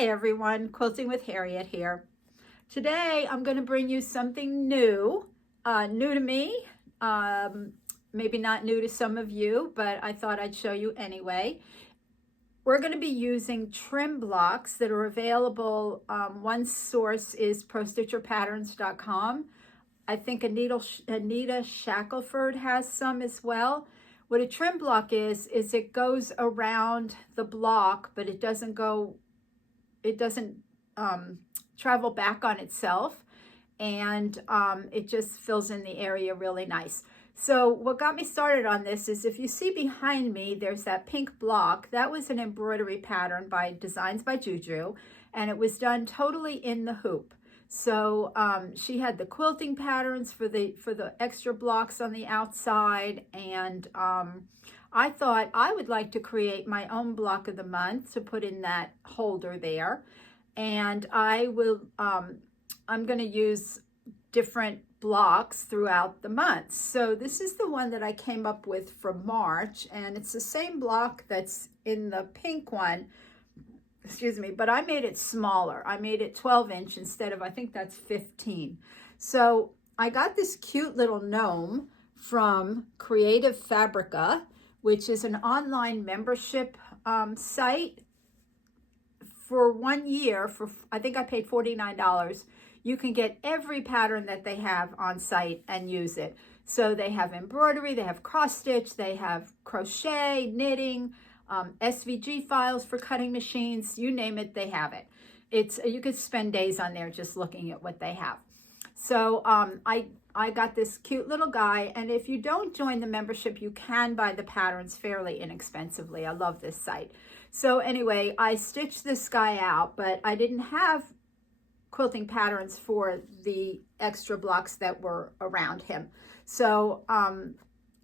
Hi everyone, Quilting with Harriet here. Today I'm going to bring you something new, new to me, maybe not new to some of you, but I thought I'd show you anyway. We're going to be using trim blocks that are available. One source is ProStitcherPatterns.com. I think Anita Shackelford has some as well. What a trim block is it goes around the block, but it doesn't travel back on itself, and it just fills in the area really nice. So what got me started on this is, if you see behind me, there's that pink block. That was an embroidery pattern by Designs by Juju, and it was done totally in the hoop. So she had the quilting patterns for the extra blocks on the outside, and I thought I would like to create my own block of the month to put in that holder there. And I'm going to use different blocks throughout the month. So this is the one that I came up with for March, and it's the same block that's in the pink one, excuse me, but I made it smaller. I made it 12-inch instead of, I think that's 15. So I got this cute little gnome from Creative Fabrica, which is an online membership site. For 1 year, for I think I paid $49, you can get every pattern that they have on site and use it. So they have embroidery, they have cross stitch, they have crochet, knitting, SVG files for cutting machines, you name it, they have it. You could spend days on there just looking at what they have. So I got this cute little guy, and if you don't join the membership, you can buy the patterns fairly inexpensively. I love this site. So anyway, I stitched this guy out, but I didn't have quilting patterns for the extra blocks that were around him. So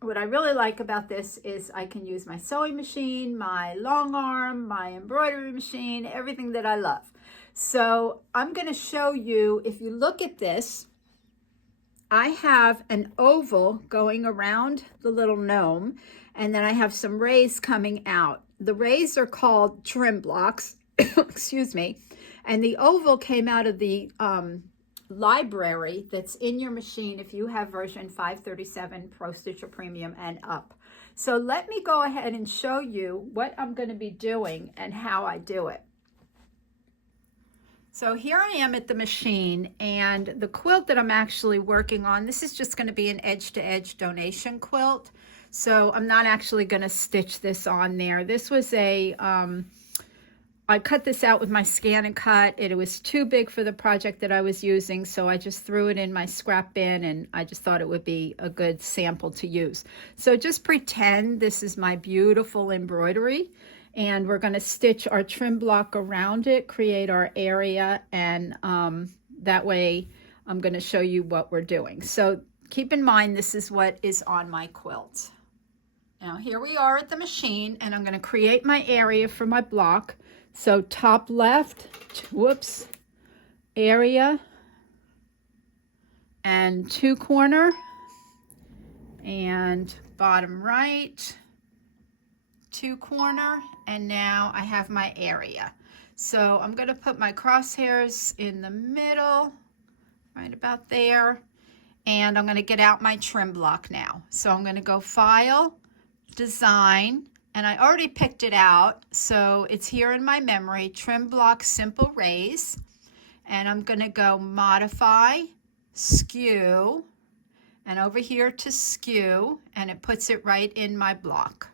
what I really like about this is I can use my sewing machine, my long arm, my embroidery machine, everything that I love. So I'm going to show you, if you look at this, I have an oval going around the little gnome, and then I have some rays coming out. The rays are called trim blocks, excuse me, and the oval came out of the library that's in your machine if you have version 537 Pro Stitcher Premium and up. So let me go ahead and show you what I'm going to be doing and how I do it. So here I am at the machine, and the quilt that I'm actually working on, this is just going to be an edge-to-edge donation quilt. So I'm not actually going to stitch this on there. This was I cut this out with my scan and cut. It was too big for the project that I was using, so I just threw it in my scrap bin, and I just thought it would be a good sample to use. So just pretend this is my beautiful embroidery, and we're going to stitch our trim block around it, create our area, and that way I'm going to show you what we're doing. So keep in mind, this is what is on my quilt. Now here we are at the machine, and I'm going to create my area for my block. So top left, whoops, area, and 2 corner, and bottom right, 2 corner, and now I have my area. So I'm going to put my crosshairs in the middle, right about there, and I'm going to get out my trim block now. So I'm going to go File, Design, and I already picked it out, so it's here in my memory, Trim Block Simple Rays, and I'm going to go Modify, Skew, and over here to Skew, and it puts it right in my block.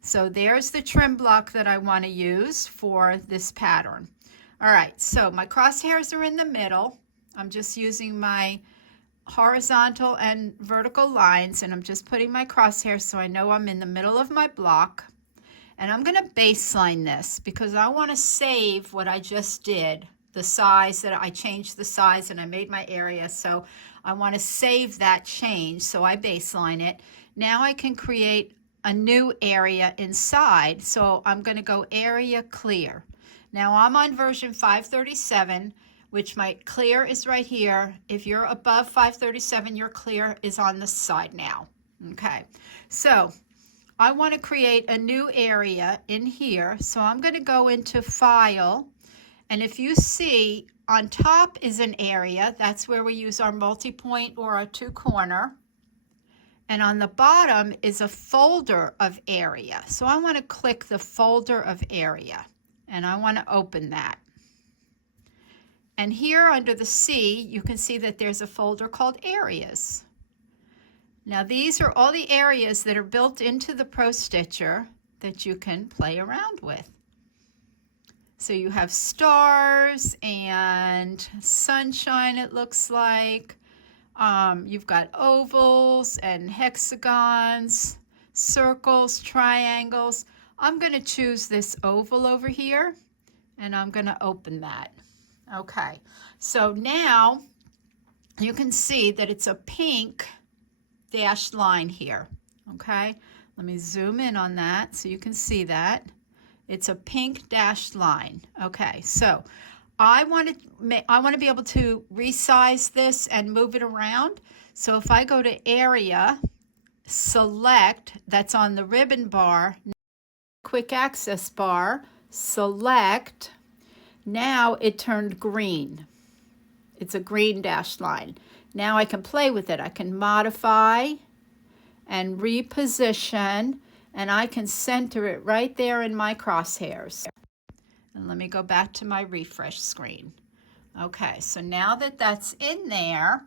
So there's the trim block that I want to use for this pattern. All right, so my crosshairs are in the middle. I'm just using my horizontal and vertical lines, and I'm just putting my crosshairs so I know I'm in the middle of my block. And I'm going to baseline this because I want to save what I just did, the size that I changed the size and I made my area, so I want to save that change, so I baseline it. Now I can create a new area inside, so I'm going to go area clear. Now I'm on version 537, which my clear is right here. If you're above 537, your clear is on the side now. Okay, so I want to create a new area in here, so I'm going to go into File, And if you see, on top is an area. That's where we use our multi-point or our two-corner. And on the bottom is a folder of area. So I want to click the folder of area, and I want to open that. And here under the C, you can see that there's a folder called areas. Now these are all the areas that are built into the Pro Stitcher that you can play around with. So you have stars and sunshine, it looks like. You've got ovals and hexagons, circles, triangles. I'm going to choose this oval over here, and I'm going to open that. Okay, so now you can see that it's a pink dashed line here. Okay, let me zoom in on that so you can see that. It's a pink dashed line. Okay, so I want to be able to resize this and move it around. So if I go to area, select, that's on the ribbon bar, quick access bar, select, now it turned green. It's a green dashed line. Now I can play with it. I can modify and reposition, and I can center it right there in my crosshairs. And let me go back to my refresh screen. Okay, so now that that's in there,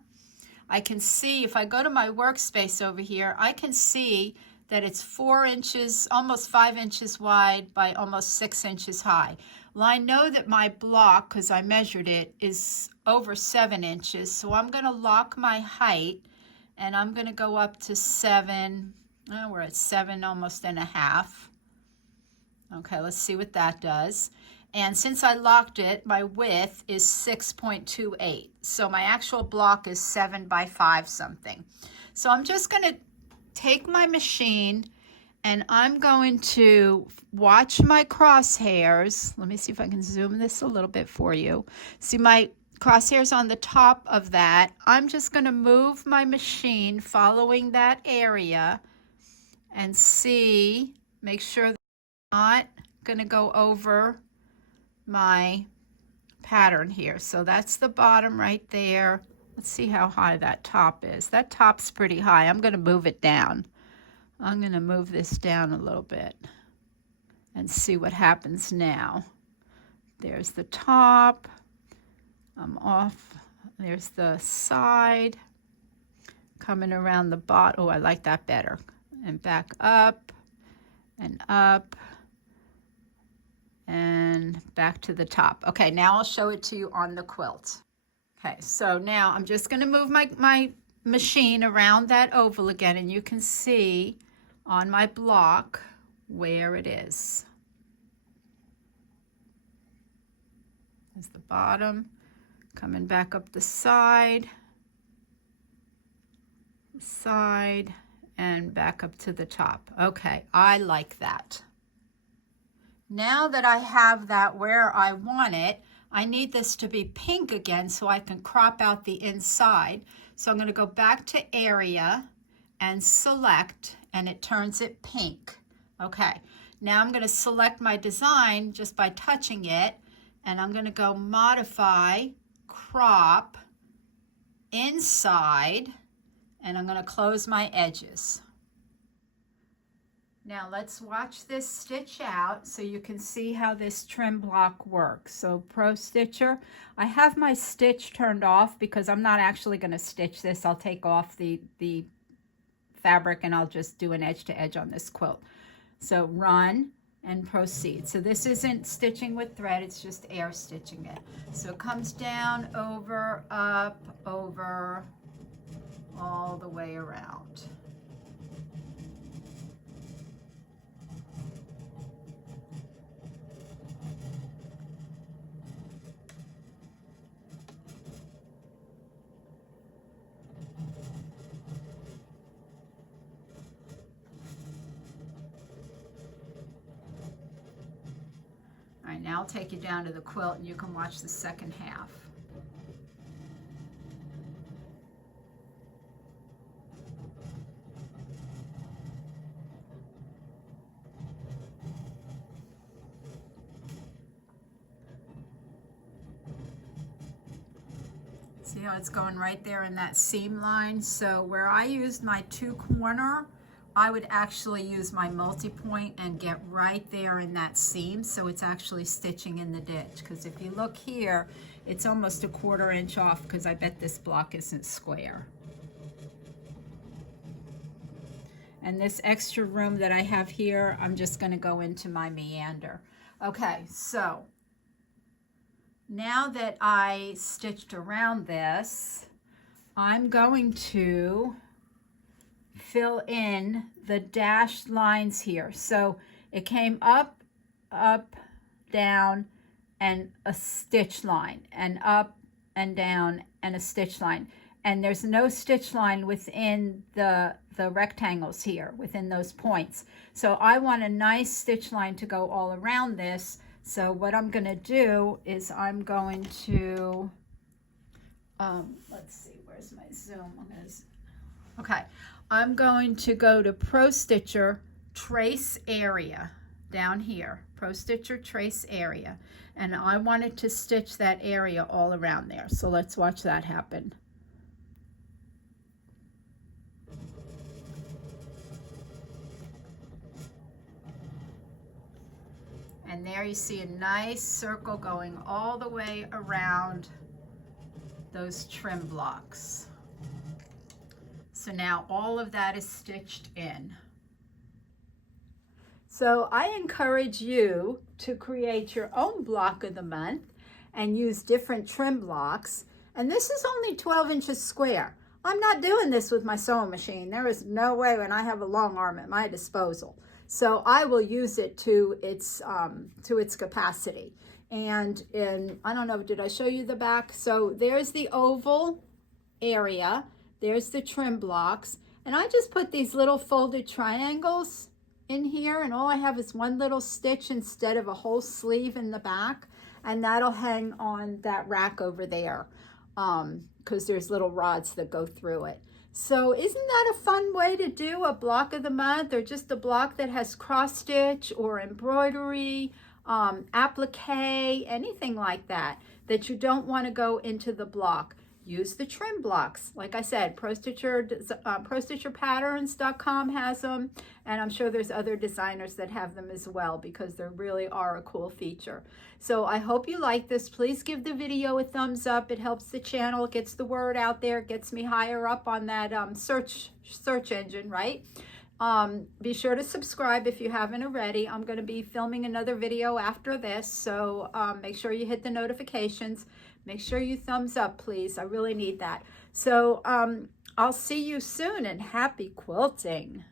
I can see, if I go to my workspace over here, I can see that it's 4 inches, almost 5 inches wide by almost 6 inches high. Well, I know that my block, because I measured it, is over 7 inches, so I'm going to lock my height, and I'm going to go up to 7. We're at 7, almost and a half. Okay, let's see what that does. And since I locked it, my width is 6.28. So my actual block is 7 by 5 something. So I'm just going to take my machine, and I'm going to watch my crosshairs. Let me see if I can zoom this a little bit for you. See my crosshairs on the top of that. I'm just going to move my machine following that area and see, make sure that I'm not going to go over my pattern here. So that's the bottom right there. Let's see how high that top is. That top's pretty high. I'm going to move it down. I'm going to move this down a little bit and see what happens now. There's the top. I'm off. There's the side. Coming around the bottom. Oh, I like that better. And back up and up. And back to the top. Okay, now I'll show it to you on the quilt. Okay, so now I'm just going to move my machine around that oval again, and you can see on my block where it is. There's the bottom, coming back up the side, and back up to the top. Okay, I like that. Now that I have that where I want it, I need this to be pink again so I can crop out the inside. So I'm going to go back to area and select, and it turns it pink. Okay, now I'm going to select my design just by touching it, and I'm going to go modify, crop, inside, and I'm going to close my edges. Now let's watch this stitch out so you can see how this trim block works. So Pro Stitcher, I have my stitch turned off because I'm not actually going to stitch this. I'll take off the fabric and I'll just do an edge to edge on this quilt. So run and proceed. So this isn't stitching with thread, it's just air stitching it. So it comes down, over, up, over, all the way around. All right, now I'll take you down to the quilt and you can watch the second half. See how it's going right there in that seam line? So where I used my 2-corner, I would actually use my multi-point and get right there in that seam, so it's actually stitching in the ditch. Because if you look here, it's almost a 1/4 inch off, because I bet this block isn't square. And this extra room that I have here, I'm just going to go into my meander. Okay, so now that I stitched around this, I'm going to fill in the dashed lines here. So it came up, up, down, and a stitch line, and up and down and a stitch line. And there's no stitch line within the rectangles here, within those points. So I want a nice stitch line to go all around this. So what I'm going to do is I'm going to, let's see, where's my zoom? Okay, I'm going to go to Pro Stitcher Trace Area down here, Pro Stitcher Trace Area. And I wanted to stitch that area all around there. So let's watch that happen. And there you see a nice circle going all the way around those trim blocks. So now all of that is stitched in. So I encourage you to create your own block of the month and use different trim blocks. And this is only 12 inches square. I'm not doing this with my sewing machine. There is no way when I have a long arm at my disposal. So I will use it to its capacity. And I don't know, did I show you the back? So there's the oval area. There's the trim blocks. And I just put these little folded triangles in here, and all I have is one little stitch instead of a whole sleeve in the back. And that'll hang on that rack over there, because there's little rods that go through it. So isn't that a fun way to do a block of the month, or just a block that has cross stitch or embroidery, applique, anything like that, that you don't want to go into the block? Use the trim blocks. Like I said, ProStitcherPatterns.com has them, and I'm sure there's other designers that have them as well, because they really are a cool feature. So I hope you like this. Please give the video a thumbs up. It helps the channel. It gets the word out there. It gets me higher up on that search engine, right? Be sure to subscribe if you haven't already. I'm going to be filming another video after this, so make sure you hit the notifications. Make sure you thumbs up, please. I really need that. So I'll see you soon, and happy quilting.